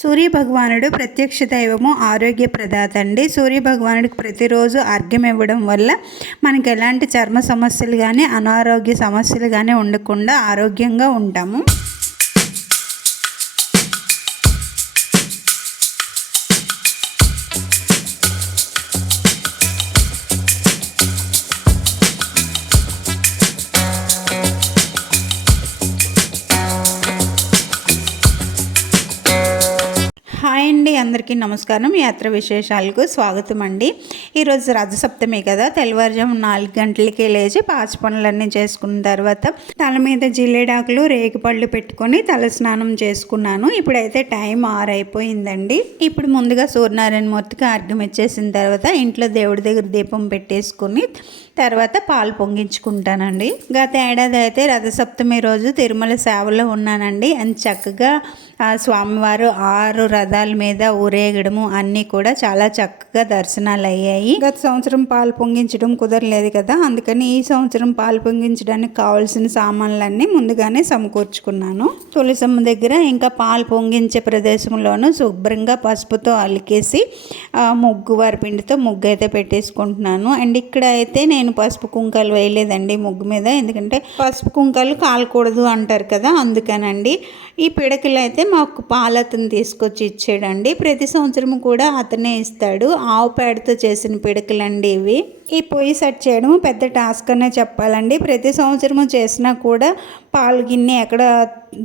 సూర్య భగవానుడు ప్రత్యక్ష దైవము, ఆరోగ్య ప్రదాత అండి. సూర్య భగవానుడికి ప్రతిరోజు అర్ఘ్యం ఇవ్వడం వల్ల మనకి ఎలాంటి చర్మ సమస్యలు కానీ అనారోగ్య సమస్యలు కానీ ఉండకుండా ఆరోగ్యంగా ఉంటాము. హాయ్ అండి, అందరికీ నమస్కారం. యాత్ర విశేషాలకు స్వాగతం అండి. ఈరోజు రథసప్తమి కదా, తెల్లవారుజాము 4 గంటలకి లేచి పాచి పనులన్నీ చేసుకున్న తర్వాత తల మీద జిల్లేడాకులు, రేగిపళ్ళు పెట్టుకొని తల స్నానం చేసుకున్నాను. ఇప్పుడైతే టైం 6 అయిపోయిందండి. ఇప్పుడు ముందుగా సూర్యనారాయణ మూర్తికి అర్ఘ్యం ఇచ్చేసిన తర్వాత ఇంట్లో దేవుడి దగ్గర దీపం పెట్టేసుకుని తర్వాత పాలు పొంగించుకుంటానండి. గత ఏడాది అయితే రథసప్తమి రోజు తిరుమల సేవలో ఉన్నానండి. అంత చక్కగా స్వామివారు 6 రథాల మీద ఊరేగడము అన్నీ కూడా చాలా చక్కగా దర్శనాలు అయ్యాయి. గత సంవత్సరం పాలు పొంగించడం కుదరలేదు కదా, అందుకని ఈ సంవత్సరం పాలు పొంగించడానికి కావాల్సిన సామాన్లన్నీ ముందుగానే సమకూర్చుకున్నాను. తులసమ్మ దగ్గర ఇంకా పాలు పొంగించే ప్రదేశంలోనూ శుభ్రంగా పసుపుతో అలికేసి ముగ్గు వారిపిండితో ముగ్గు అయితే పెట్టేసుకుంటున్నాను. అండ్ ఇక్కడ అయితే నేను పసుపు కుంకాలు వేయలేదండి ముగ్గు మీద, ఎందుకంటే పసుపు కుంకాలు కాలకూడదు అంటారు కదా, అందుకనండి. ఈ పిడకలు అయితే మాకు పాలతను తీసుకొచ్చి ఇచ్చాడండి. ప్రతి సంవత్సరం కూడా అతనే ఇస్తాడు. ఆవు పేడతో చేసిన పిడకలండి ఇవి. ఈ పొయ్యి సెట్ చేయడం పెద్ద టాస్క్ అనే చెప్పాలండి. ప్రతి సంవత్సరము చేసినా కూడా పాలు గిన్నె ఎక్కడ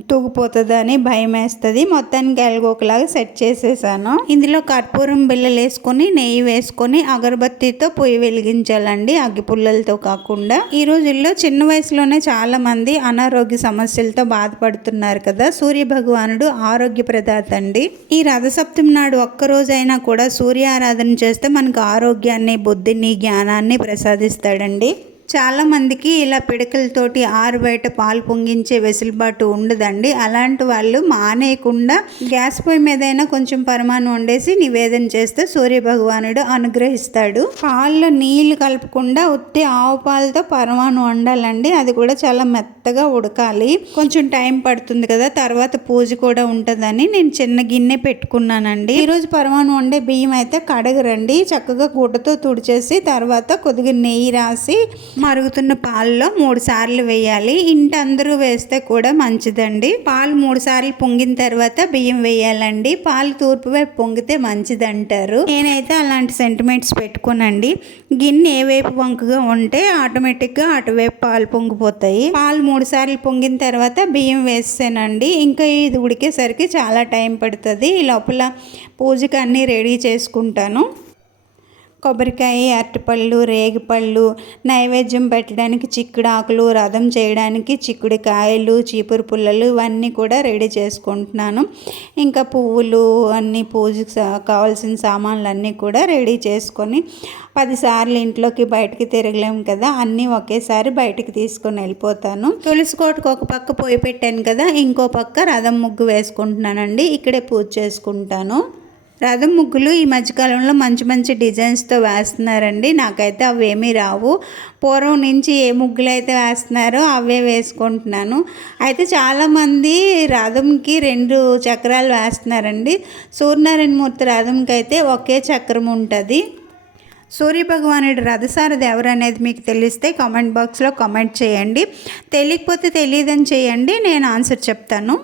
తూగిపోతుందని భయం వేస్తుంది. మొత్తానికి ఎలాగోకలాగా సెట్ చేసేసాను. ఇందులో కర్పూరం బిళ్ళలు వేసుకొని నెయ్యి వేసుకొని అగరబత్తితో పొయ్యి వెలిగించాలండి, అగ్గి పుల్లలతో కాకుండా. ఈ రోజుల్లో చిన్న వయసులోనే చాలా మంది అనారోగ్య సమస్యలతో బాధపడుతున్నారు కదా. సూర్య భగవానుడు ఆరోగ్య ప్రదాత అండి. ఈ రథసప్తమి నాడు ఒక్కరోజైనా కూడా సూర్య ఆరాధన చేస్తే మనకు ఆరోగ్యాన్ని, బుద్ధిని, జ్ఞానాన్ని ప్రసాదిస్తాడండి. చాలామందికి ఇలా పిడకలతోటి ఆరు బయట పాలు పొంగించే వెసులుబాటు ఉండదండి. అలాంటి వాళ్ళు మానేయకుండా గ్యాస్ పొయ్యి మీదైనా కొంచెం పరమాణం వండేసి నివేదన చేస్తే సూర్య భగవానుడు అనుగ్రహిస్తాడు. పాల్లో నీళ్లు కలపకుండా ఉత్తి ఆవు పాలతో పరమాణం వండాలండి. అది కూడా చాలా మెత్తగా ఉడకాలి. కొంచెం టైం పడుతుంది కదా, తర్వాత పూజ కూడా ఉంటుందని నేను చిన్న గిన్నె పెట్టుకున్నానండి. ఈరోజు పరమాణం వండే బియ్యం అయితే కడగరండి, చక్కగా గుడ్డతో తుడిచేసి తర్వాత కొద్దిగా నెయ్యి రాసి మరుగుతున్న పాలలో 3 సార్లు వేయాలి. ఇంటి అందరూ వేస్తే కూడా మంచిదండి. పాలు 3 సార్లు పొంగిన తర్వాత బియ్యం వేయాలండి. పాలు తూర్పు వైపు పొంగితే మంచిది అంటారు. నేనైతే అలాంటి సెంటిమెంట్స్ పెట్టుకోనండి. గిన్నె ఏ వైపు వంకగా ఉంటే ఆటోమేటిక్గా అటువైపు పాలు పొంగిపోతాయి. పాలు 3 సార్లు పొంగిన తర్వాత బియ్యం వేసానండి. ఇంకా ఇది ఉడికేసరికి చాలా టైం పడుతుంది. ఈ లోపల పూజకి అన్నీ రెడీ చేసుకుంటాను. కొబ్బరికాయ, అరటిపళ్ళు, రేగిపళ్ళు, నైవేద్యం పెట్టడానికి చిక్కుడు ఆకులు, రథం చేయడానికి చిక్కుడుకాయలు, చీపురు పుల్లలు ఇవన్నీ కూడా రెడీ చేసుకుంటున్నాను. ఇంకా పువ్వులు అన్నీ పూజకి కావాల్సిన సామాన్లు అన్నీ కూడా రెడీ చేసుకొని 10 సార్లు ఇంట్లోకి బయటికి తిరగలేము కదా, అన్నీ ఒకేసారి బయటికి తీసుకొని వెళ్ళిపోతాను. తులసి కోటకు ఒక పక్క పొయ్యి పెట్టాను కదా, ఇంకో పక్క రథం ముగ్గు వేసుకుంటున్నానండి. ఇక్కడే పూజ చేసుకుంటాను. రథం ముగ్గులు ఈ మధ్యకాలంలో మంచి మంచి డిజైన్స్తో వేస్తున్నారండి. నాకైతే అవి ఏమీ రావు. పూర్వం నుంచి ఏ ముగ్గులు అయితే వేస్తున్నారో అవే వేసుకుంటున్నాను. అయితే చాలామంది రథంకి 2 చక్రాలు వేస్తున్నారండి. సూర్యనారాయణ మూర్తి రథంకి అయితే ఒకే చక్రం ఉంటుంది. సూర్య భగవానుడు రథసారథి ఎవరు అనేది మీకు తెలిస్తే కామెంట్ బాక్స్లో కామెంట్ చేయండి. తెలియకపోతే తెలియదని చేయండి, నేను ఆన్సర్ చెప్తాను.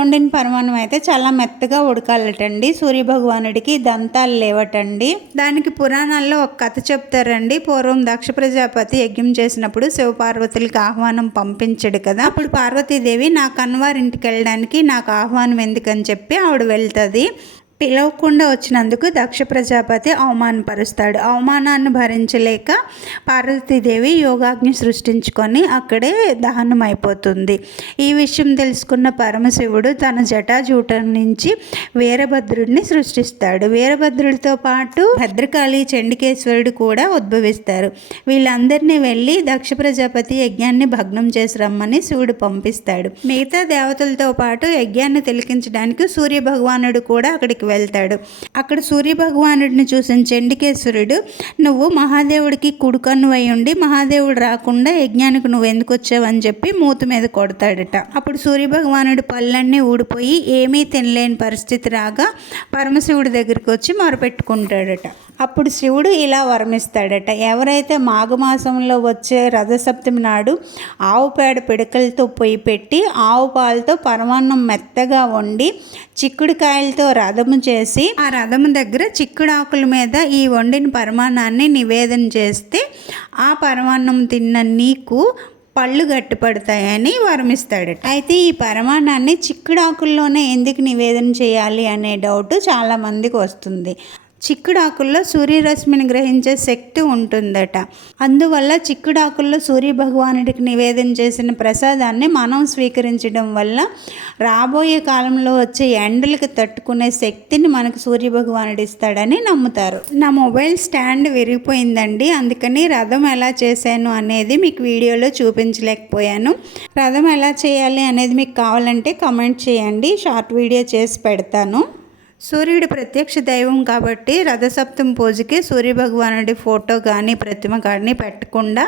వండిన పరమాణం అయితే చాలా మెత్తగా ఉడకాలటండి. సూర్య భగవానుడికి దంతాలు లేవటండి. దానికి పురాణాల్లో ఒక కథ చెప్తారండి. పూర్వం దక్ష ప్రజాపతి యజ్ఞం చేసినప్పుడు శివపార్వతులకి ఆహ్వానం పంపించడు కదా, అప్పుడు పార్వతీదేవి నా కన్వారింటికి వెళ్ళడానికి నాకు ఆహ్వానం ఎందుకని చెప్పి ఆవిడ వెళ్తుంది. పిలవకుండా వచ్చినందుకు దక్ష ప్రజాపతి అవమానపరుస్తాడు. అవమానాన్ని భరించలేక పార్వతీదేవి యోగాగ్ని సృష్టించుకొని అక్కడే దహనం అయిపోతుంది. ఈ విషయం తెలుసుకున్న పరమశివుడు తన జటాజూటం నుంచి వీరభద్రుడిని సృష్టిస్తాడు. వీరభద్రుడితో పాటు భద్రకాళి, చండికేశ్వరుడు కూడా ఉద్భవిస్తారు. వీళ్ళందరినీ వెళ్ళి దక్ష ప్రజాపతి యజ్ఞాన్ని భగ్నం చేసి రమ్మని శివుడు పంపిస్తాడు. మిగతా దేవతలతో పాటు యజ్ఞాన్ని తిలకించడానికి సూర్య భగవానుడు కూడా అక్కడికి వెళ్తాడు. అక్కడ సూర్య భగవానుడిని చూసిన చండికేశ్వరుడు, నువ్వు మహాదేవుడికి కుడుకన్ను అయి ఉండి మహాదేవుడు రాకుండా యజ్ఞానికి నువ్వు ఎందుకు వచ్చావు అని చెప్పి మూతి మీద కొడతాడట. అప్పుడు సూర్య భగవానుడి పళ్ళన్నీ ఊడిపోయి ఏమీ తినలేని పరిస్థితి రాగా పరమశివుడి దగ్గరికి వచ్చి మొరపెట్టుకుంటాడట. అప్పుడు శివుడు ఇలా వరమిస్తాడట, ఎవరైతే మాఘమాసంలో వచ్చే రథసప్తమి నాడు ఆవు పేడ పిడకలతో పొయ్యి పెట్టి ఆవు పాలతో పరమాన్నం మెత్తగా వండి చిక్కుడుకాయలతో రథము చేసి ఆ రథము దగ్గర చిక్కుడాకుల మీద ఈ వండిన పరమాన్నాన్ని నివేదన చేస్తే ఆ పరమాన్నం తిన్న నీకు పళ్ళు గట్టిపడతాయని వరమిస్తాడట. అయితే ఈ పరమాన్నాన్ని చిక్కుడాకుల్లోనే ఎందుకు నివేదన చేయాలి అనే డౌట్ చాలామందికి వస్తుంది. చిక్కుడాకుల్లో సూర్యరశ్మిని గ్రహించే శక్తి ఉంటుందట. అందువల్ల చిక్కుడాకుల్లో సూర్య భగవానుడికి నివేదన చేసిన ప్రసాదాన్ని మనం స్వీకరించడం వల్ల రాబోయే కాలంలో వచ్చే ఎండలకు తట్టుకునే శక్తిని మనకు సూర్య భగవానుడు ఇస్తాడని నమ్ముతారు. నా మొబైల్ స్టాండ్ విరిగిపోయిందండి, అందుకని రథం ఎలా చేశాను అనేది మీకు వీడియోలో చూపించలేకపోయాను. రథం ఎలా చేయాలి అనేది మీకు కావాలంటే కామెంట్ చేయండి, షార్ట్ వీడియో చేసి పెడతాను. సూర్యుడు ప్రత్యక్ష దైవం కాబట్టి రథసప్తమి పూజకి సూర్యభగవానుడి ఫోటో కానీ ప్రతిమ కానీ పెట్టకుండా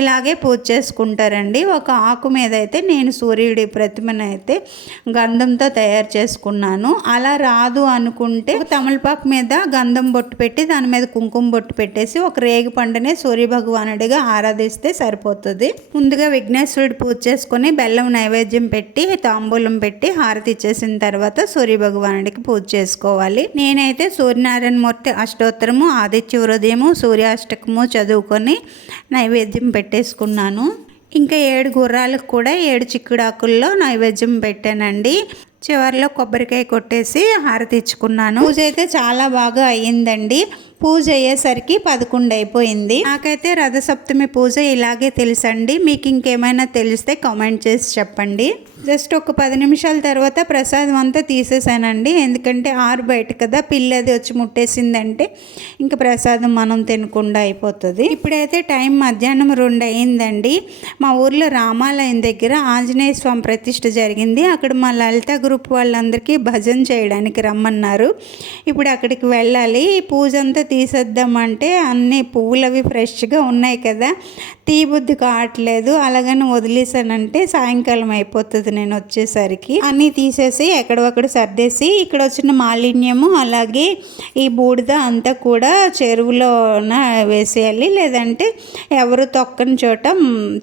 ఇలాగే పూజ చేసుకుంటారండి. ఒక ఆకు మీద అయితే నేను సూర్యుడి ప్రతిమను అయితే గంధంతో తయారు చేసుకున్నాను. అలా రాదు అనుకుంటే తమలపాకు మీద గంధం బొట్టు పెట్టి దాని మీద కుంకుమ బొట్టు పెట్టేసి ఒక రేగి పండునే సూర్యభగవానుడిగా ఆరాధిస్తే సరిపోతుంది. ముందుగా విఘ్నేశ్వరుడు పూజ చేసుకొని బెల్లం నైవేద్యం పెట్టి తాంబూలం పెట్టి హారతి ఇచ్చేసిన తర్వాత సూర్యభగవానుడికి పూజ చేసుకోవాలి. నేనైతే సూర్యనారాయణ మూర్తి అష్టోత్తరము, ఆదిత్య హృదయము, సూర్యాష్టకము చదువుకొని నైవేద్యం పెట్టేసుకున్నాను. ఇంకా 7 గుర్రాలకు కూడా 7 చిక్కుడాకుల్లో నైవేద్యం పెట్టానండి. చివరిలో కొబ్బరికాయ కొట్టేసి హారతి ఇచ్చుకున్నాను. పూజ అయితే చాలా బాగా అయ్యిందండి. పూజ అయ్యేసరికి 11 అయిపోయింది. నాకైతే రథసప్తమి పూజ ఇలాగే తెలుసండి. మీకు ఇంకేమైనా తెలిస్తే కామెంట్ చేసి చెప్పండి. జస్ట్ ఒక 10 నిమిషాల తర్వాత ప్రసాదం అంతా తీసేసానండి. ఎందుకంటే బయట కదా, పిల్లది వచ్చి ముట్టేసిందంటే ఇంకా ప్రసాదం మనం తినకుండా అయిపోతుంది. ఇప్పుడైతే టైం మధ్యాహ్నం 2 అయిందండి. మా ఊర్లో రామాలయం దగ్గర ఆంజనేయ స్వామి ప్రతిష్ఠ జరిగింది. అక్కడ మా లలిత గ్రూప్ వాళ్ళందరికీ భజన చేయడానికి రమ్మన్నారు. ఇప్పుడు అక్కడికి వెళ్ళాలి. పూజ అంతా తీసేద్దామంటే అన్ని పువ్వులు అవి ఫ్రెష్గా ఉన్నాయి కదా, తీబుద్ధి కావట్లేదు. అలాగని వదిలేసానంటే సాయంకాలం అయిపోతుంది నేను వచ్చేసరికి. అన్నీ తీసేసి ఎక్కడొక్కడ సర్దేసి ఇక్కడ వచ్చిన మాలిన్యము అలాగే ఈ బూడిద అంతా కూడా చెరువులోన వేసేయాలి, లేదంటే ఎవరు తొక్కని చోట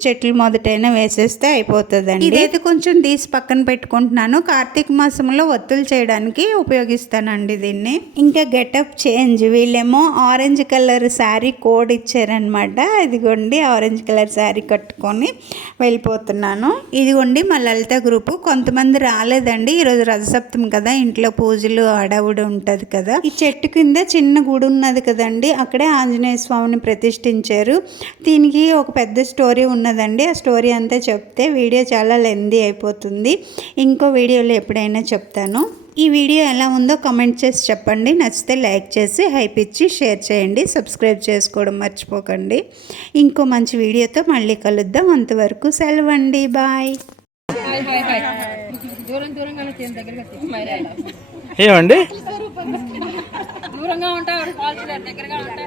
చెట్లు మొదటైనా వేసేస్తే అయిపోతుందండి. ఇదైతే కొంచెం తీసి పక్కన పెట్టుకుంటున్నాను. కార్తీక మాసంలో ఒత్తులు చేయడానికి ఉపయోగిస్తానండి దీన్ని. ఇంకా గెటప్ చేంజ్, వీళ్ళేమో ఆరెంజ్ కలర్ శారీ కోడ్ ఇచ్చారనమాట. ఇదిగోండి ఆరెంజ్ కలర్ శారీ కట్టుకొని వెళ్ళిపోతున్నాను. ఇదిగోండి మా లలిత గ్రూపు. కొంతమంది రాలేదండి, ఈరోజు రథసప్తమి కదా, ఇంట్లో పూజలు అడవుడు ఉంటుంది కదా. ఈ చెట్టు కింద చిన్న గుడి ఉన్నది కదండి, అక్కడే ఆంజనేయ స్వామిని ప్రతిష్ఠించారు. దీనికి ఒక పెద్ద స్టోరీ ఉన్నదండి. ఆ స్టోరీ అంతా చెప్తే వీడియో చాలా లెందీ అయిపోతుంది. ఇంకో వీడియోలో ఎప్పుడైనా చెప్తాను. ఈ వీడియో ఎలా ఉందో కామెంట్ చేసి చెప్పండి. నచ్చితే లైక్ చేసి హైప్ ఇచ్చి షేర్ చేయండి. సబ్స్క్రైబ్ చేసుకోవడం మర్చిపోకండి. ఇంకో మంచి వీడియోతో మళ్ళీ కలుద్దాం. అంతవరకు సెలవండి, బాయ్. ఏమండి దూరంగా ఉంటా దగ్గరగా ఉంటా